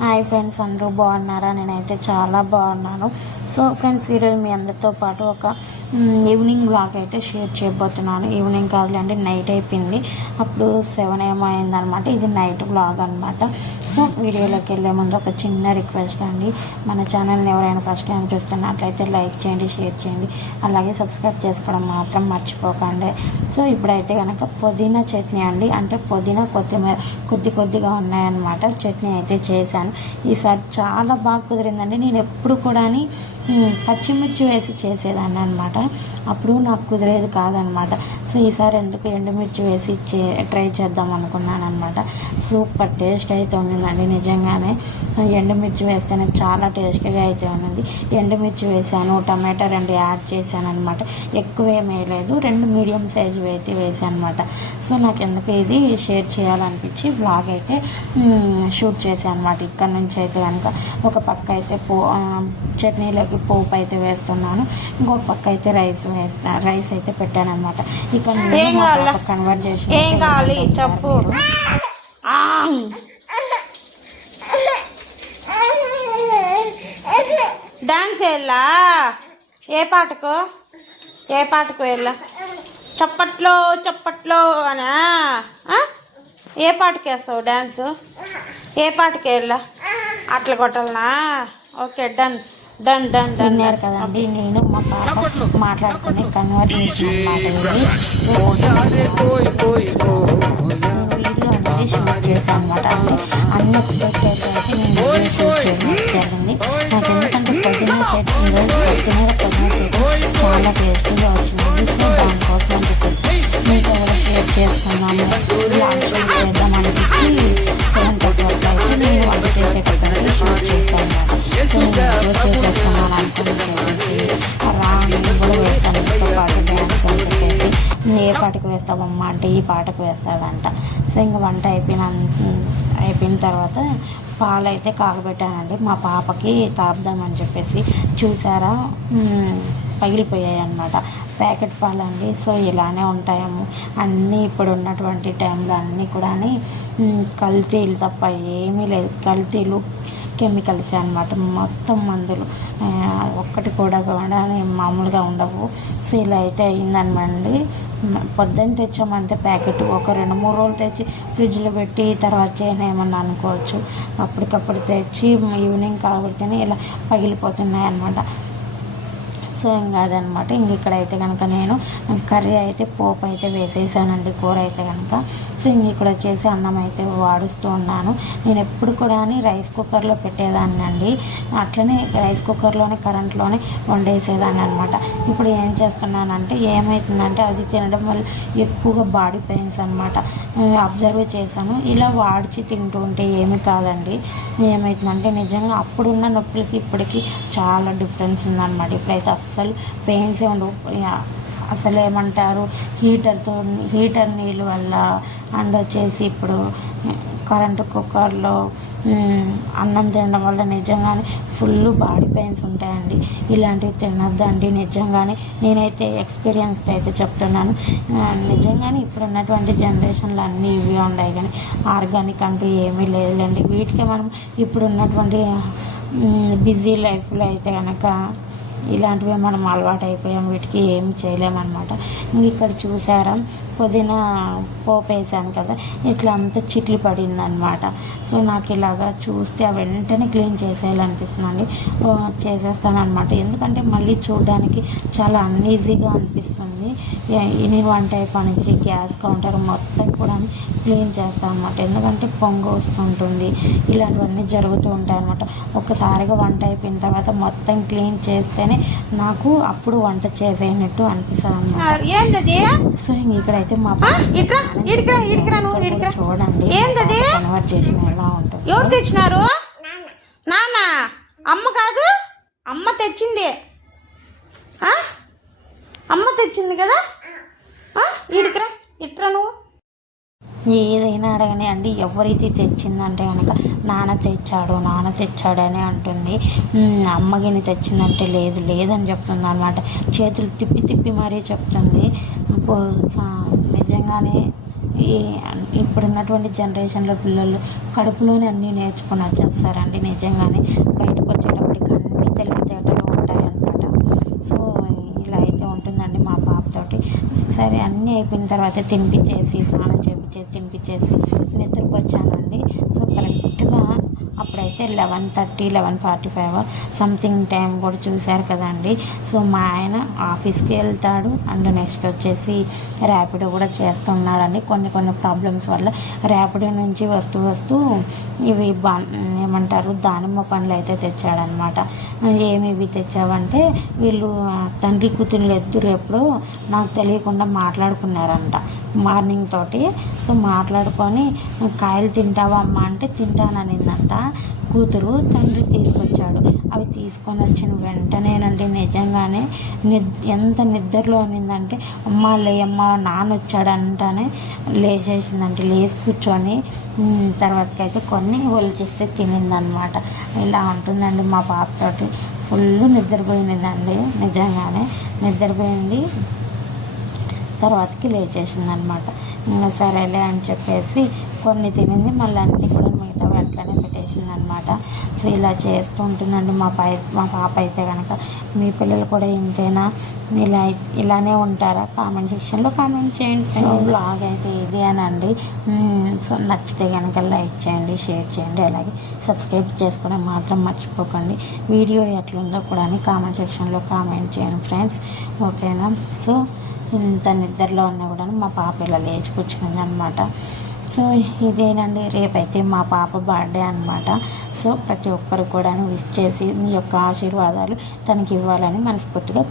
Hi friends, అందరూ బాగున్నారా? నేనైతే చాలా బాగున్నాను. సో ఫ్రెండ్స్, ఈరోజు మీ అందరితో పాటు ఒక ఈవినింగ్ బ్లాగ్ అయితే షేర్ చేయబోతున్నాను. ఈవినింగ్ కాదులేండి, నైట్ అయిపోయింది. అప్పుడు 7 ఏమో అయిందనమాట. ఇది నైట్ బ్లాగ్ అనమాట. సో వీడియోలోకి వెళ్ళే ముందు ఒక చిన్న రిక్వెస్ట్ అండి, మన ఛానల్ని ఎవరైనా ఫస్ట్ టైం చూస్తున్నట్లయితే లైక్ చేయండి, షేర్ చేయండి, అలాగే సబ్స్క్రైబ్ చేసుకోవడం మాత్రం మర్చిపోకండి. సో ఇప్పుడైతే కనుక పుదీనా చట్నీ అండి, అంటే పుదీనా కొత్తిమీర కొద్దిగా ఉన్నాయన్నమాట. చట్నీ అయితే చేశాను. ఈసారి చాలా బాగా కుదిరిందండి. నేను ఎప్పుడు కూడా పచ్చిమిర్చి వేసి చేసేదాన్ని అనమాట. అప్పుడు నాకు కుదిరేది కాదనమాట. సో ఈసారి ఎందుకు ఎండుమిర్చి వేసి ట్రై చేద్దాం అనుకున్నాను అనమాట. సూపర్ టేస్ట్ అయితే ఉండిందండి. నిజంగానే ఎండుమిర్చి వేస్తేనే చాలా టేస్ట్గా అయితే ఉన్నది. ఎండుమిర్చి వేసాను, టమాటా 2 యాడ్ చేశాను అనమాట. ఎక్కువ ఏం వేయలేదు, 2 మీడియం సైజు అయితే వేసాను అనమాట. సో నాకు ఎందుకు ఇది షేర్ చేయాలనిపించి బ్లాగ్ అయితే షూట్ చేశాను అనమాట. ఇక్కడ నుంచి అయితే కనుక ఒక పక్క అయితే చట్నీలోకి పోపు అయితే వేస్తున్నాను, ఇంకొక పక్క అయితే రైస్ అయితే పెట్టాను అనమాట. ఇక్కడ కన్వర్ట్ చేసి ఏం కావాలి చెప్పు. డాన్స్ వెళ్ళా? ఏ పాటకు వెళ్ళా? చప్పట్లో అనా? ఏ పాటకి వేస్తావు డ్యాన్స్? ఏ పాటకి వెళ్ళా? అట్లా కొట్టాలనా? Okay, done done done done కదండి. నేను మా పాప మాట్లాడుకుని కన్వర్ట్ చేసిన వీడియో అనేది షూట్ చేశాను అనమాట. అంటే అన్ఎక్స్పెక్టెడ్ అయితే నేను వీడియో షూట్ చేయడం జరిగింది. నాకు ఎందుకంటే పొద్దున్న చట్నీ చాలా టేస్టీగా వచ్చింది. సో దానికోసం అని చెప్పేసి మీతో కూడా షేర్ చేసుకున్నాను. బ్లాగ్ షూట్ చేద్దాం అనిపించి 7:30 అయితే నేను వంట చేసేటప్పుడు షూట్ చేశాను. సో నేను చేసేసుకున్నాను అనుకుని చెప్పేసి నేను కూడా వేస్తాను మీతో పాటు డ్యాన్స్ అని చెప్పేసి. ఏ పాటకు వేస్తామమ్మా అంటే ఈ పాటకు వేస్తాదంట. సో ఇంకా వంట అయిపోయిన తర్వాత పాలు అయితే కాగబెట్టానండి మా పాపకి తాపుదామని చెప్పేసి. చూసారా, పగిలిపోయాయి అన్నమాట. ప్యాకెట్ పాలండి. సో ఇలానే ఉంటాయేమో అన్నీ ఇప్పుడు ఉన్నటువంటి టైంలో అన్నీ కూడా కల్తీలు తప్ప ఏమీ లేదు. కల్తీలు, కెమికల్స్ అనమాట. మొత్తం మందులు, ఒక్కటి కూడా మామూలుగా ఉండవు. సో ఇలా అయితే అయిందనమండి. పొద్దున్న తెచ్చామంటే ప్యాకెట్ ఒక 2-3 రోజులు తెచ్చి ఫ్రిడ్జ్లో పెట్టి తర్వాత చేయనేమన్నా అనుకోవచ్చు. అప్పటికప్పుడు తెచ్చి ఈవినింగ్ కాబట్టినే ఇలా పగిలిపోతున్నాయి అన్నమాట. సో ఇంకా అదనమాట. ఇక్కడైతే కనుక నేను కర్రీ అయితే పోపు అయితే వేసేసానండి, కూర అయితే కనుక. సో ఇక్కడ వచ్చేసి అన్నం అయితే వాడుస్తూ ఉన్నాను. నేను ఎప్పుడు కూడా రైస్ కుక్కర్లో పెట్టేదాన్ని అండి. అట్లనే రైస్ కుక్కర్లోనే కరెంట్లోనే వండేసేదాన్ని అనమాట. ఇప్పుడు ఏం చేస్తున్నానంటే ఏమవుతుందంటే అది తినడం వల్ల ఎక్కువగా బాడీ పెయిన్స్ అనమాట అబ్జర్వ్ చేశాను. ఇలా వాడిచి తింటూ ఉంటే ఏమి కాదండి. ఏమవుతుందంటే నిజంగా అప్పుడున్న నొప్పులకి ఇప్పటికి చాలా డిఫరెన్స్ ఉందన్నమాట. ఇప్పుడైతే అస్సలు పెయిన్సే ఉండవు. అసలు ఏమంటారు, హీటర్ నీళ్ళు వల్ల అండ్ వచ్చేసి ఇప్పుడు కరెంటు కుక్కర్లో అన్నం తినడం వల్ల నిజంగానే ఫుల్ బాడీ పెయిన్స్ ఉంటాయండి. ఇలాంటివి తినొద్దండి. నిజంగానే నేనైతే ఎక్స్పీరియన్స్ అయితే చెప్తున్నాను. నిజంగానే ఇప్పుడు ఉన్నటువంటి జనరేషన్లో అన్నీ ఇవి ఉన్నాయి, కానీ ఆర్గానిక్ అంటూ ఏమీ లేదులేండి. వీటికి మనం ఇప్పుడు ఉన్నటువంటి బిజీ లైఫ్లో అయితే కనుక ఇలాంటివి మనం అలవాటు అయిపోయాం, వీటికి ఏమి చేయలేమన్నమాట. ఇక్కడ చూసారా, పుదీనా పోపు వేసాను కదా, ఇట్లా అంతా చిట్లు పడిందనమాట. సో నాకు ఇలాగా చూస్తే వెంటనే క్లీన్ చేసేయాలనిపిస్తుందండి. చేసేస్తాను అనమాట. ఎందుకంటే మళ్ళీ చూడడానికి చాలా అన్ఈజీగా అనిపిస్తుంది. నేను వంట అయిపోయి గ్యాస్ కౌంటర్ మొత్తం కూడా క్లీన్ చేస్తాను అనమాట. ఎందుకంటే పొంగు వస్తుంటుంది, ఇలాంటివన్నీ జరుగుతూ ఉంటాయి అనమాట. ఒక్కసారిగా వంట అయిపోయిన తర్వాత మొత్తం క్లీన్ చేస్తేనే నాకు అప్పుడు వంట చేసేయనట్టు అనిపిస్తుంది అనమాట. సో ఇక్కడైతే మా చూడండి కన్వర్ట్ చేసిన ఎలా ఉంటుంది. ఎవరు తెచ్చినారు? నాన్న? అమ్మ కాదు, అమ్మ తెచ్చింది. అమ్మ తెచ్చింది కదా. ఇట్రా నువ్వు ఏదైనా అడగనే అండి, ఎవరైతే తెచ్చిందంటే కనుక నాన్న తెచ్చాడు అని అంటుంది. అమ్మగిని తెచ్చిందంటే లేదని చెప్తుంది అనమాట. చేతులు తిప్పి మరీ చెప్తుంది. నిజంగానే ఈ ఇప్పుడున్నటువంటి జనరేషన్లో పిల్లలు కడుపులోనే అన్నీ నేర్చుకొని వచ్చేస్తారండి. నిజంగానే బయటకు వచ్చేటప్పటికి అన్నీ తెలివితేటలు ఉంటాయన్నమాట. సో ఇలా అయితే ఉంటుందండి మా పాపతోటి. సరే అన్నీ అయిపోయిన తర్వాత తినిపించేసి స్నానం చేపించేసి తినిపించేసి నిద్రకు వచ్చానండి. సో కరెక్ట్గా అప్పుడైతే 11:30 11:45 సంథింగ్ టైం కూడా చూశారు కదండి. సో మా ఆయన ఆఫీస్కి వెళ్తాడు అండ్ నెక్స్ట్ వచ్చేసి ర్యాపిడో కూడా చేస్తున్నాడండి. కొన్ని ప్రాబ్లమ్స్ వల్ల ర్యాపిడో నుంచి వస్తూ ఇవి ఏమంటారు దానిమ్మ పండ్లు అయితే తెచ్చాడనమాట. ఏమి ఇవి తెచ్చావంటే వీళ్ళు తండ్రి కూతురు ఇద్దరు ఎప్పుడో నాకు తెలియకుండా మాట్లాడుకున్నారంట మార్నింగ్ తోటి. సో మాట్లాడుకొని కాయలు తింటావా అమ్మ అంటే తింటాననిందంట కూతురు. తండ్రి తీసుకొచ్చాడు. అవి తీసుకొని వచ్చిన వెంటనేనండి నిజంగానే ఎంత నిద్రలో ఉన్నిందంటే అమ్మ లేయమ్మ నాన్న వచ్చాడంటనే లేచేసిందంటే లేచి కూర్చొని తర్వాతకి అయితే కొన్ని ఒలిచేస్తే తినిందనమాట. ఇలా ఉంటుందండి మా పాపతోటి. ఫుల్ నిద్రపోయినదండి, నిజంగానే నిద్రపోయింది. తర్వాతకి లేచేసింది అనమాట. ఇంకా సరేలే అని చెప్పేసి కొన్ని తినింది, మళ్ళీ అన్నీ కూడా మిగతా అట్లనే పెట్టేసింది అనమాట. సో ఇలా చేస్తూ ఉంటుందండి మా పాప అయితే కనుక. మీ పిల్లలు కూడా ఇంతేనా, ఇలానే ఉంటారా? కామెంట్ సెక్షన్లో కామెంట్ చేయండి. సో బ్లాగ్ అయితే ఇది అనండి. సో నచ్చితే కనుక లైక్ చేయండి, షేర్ చేయండి, అలాగే సబ్స్క్రైబ్ చేసుకోవడం మాత్రం మర్చిపోకండి. వీడియో ఎట్లుందో కూడా కామెంట్ సెక్షన్లో కామెంట్ చేయండి ఫ్రెండ్స్, ఓకేనా? సో ఇంత నిద్రలో ఉన్నా కూడా మా పాప ఇలా లేచి కూర్చుంది అనమాట. సో ఇదేనండి, రేపైతే మా పాప బర్త్డే అనమాట. సో ప్రతి ఒక్కరు కూడా విష్ చేసి మీ యొక్క ఆశీర్వాదాలు తనకి ఇవ్వాలని మనస్ఫూర్తిగా